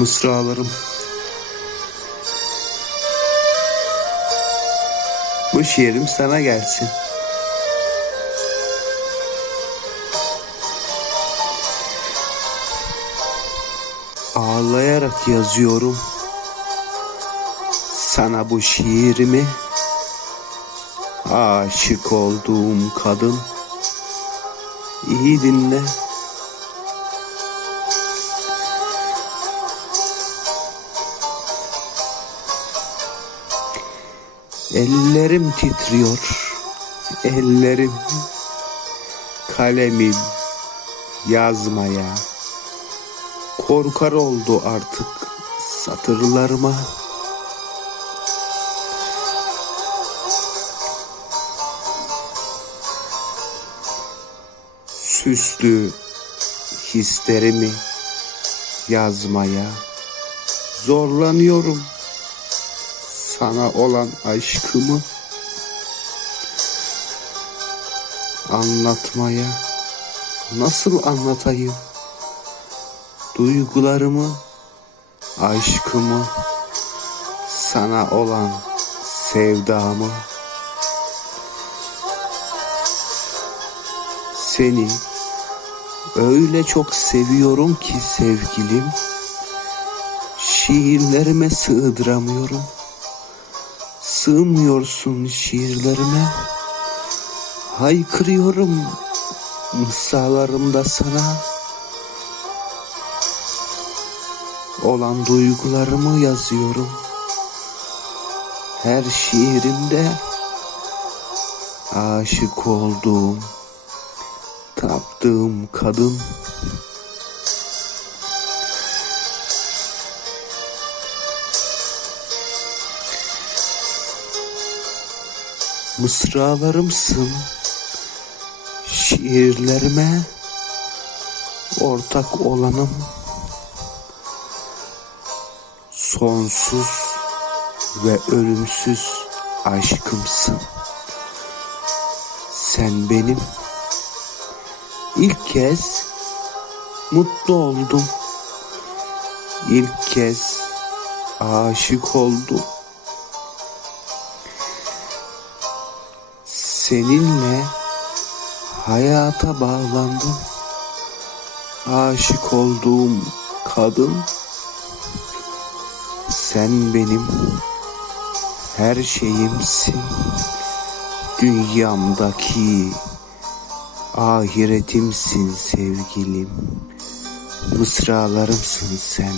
Mısralarım. Bu şiirim sana gelsin. Ağlayarak yazıyorum sana bu şiirimi. Aşık olduğum kadın. İyi dinle. Ellerim titriyor. Ellerim kalemim yazmaya korkar oldu artık satırlarıma. Süslü hislerimi yazmaya zorlanıyorum sana olan aşkımı anlatmaya nasıl anlatayım? Duygularımı aşkımı sana olan sevdamı seni öyle çok seviyorum ki sevgilim şiirlerime sığdıramıyorum sığmıyorsun şiirlerime. Haykırıyorum mısralarımda sana. Olan duygularımı yazıyorum. Her şiirimde aşık olduğum taptığım kadın mısralarımsın şiirlerime ortak olanım. Sonsuz ve ölümsüz aşkımsın. Sen benim ilk kez mutlu oldum. İlk kez aşık oldum Seninle hayata bağlandım. Aşık olduğum kadın sen benim her şeyimsin. Dünyamdaki ahiretimsin sevgilim. Mısralarımsın sen.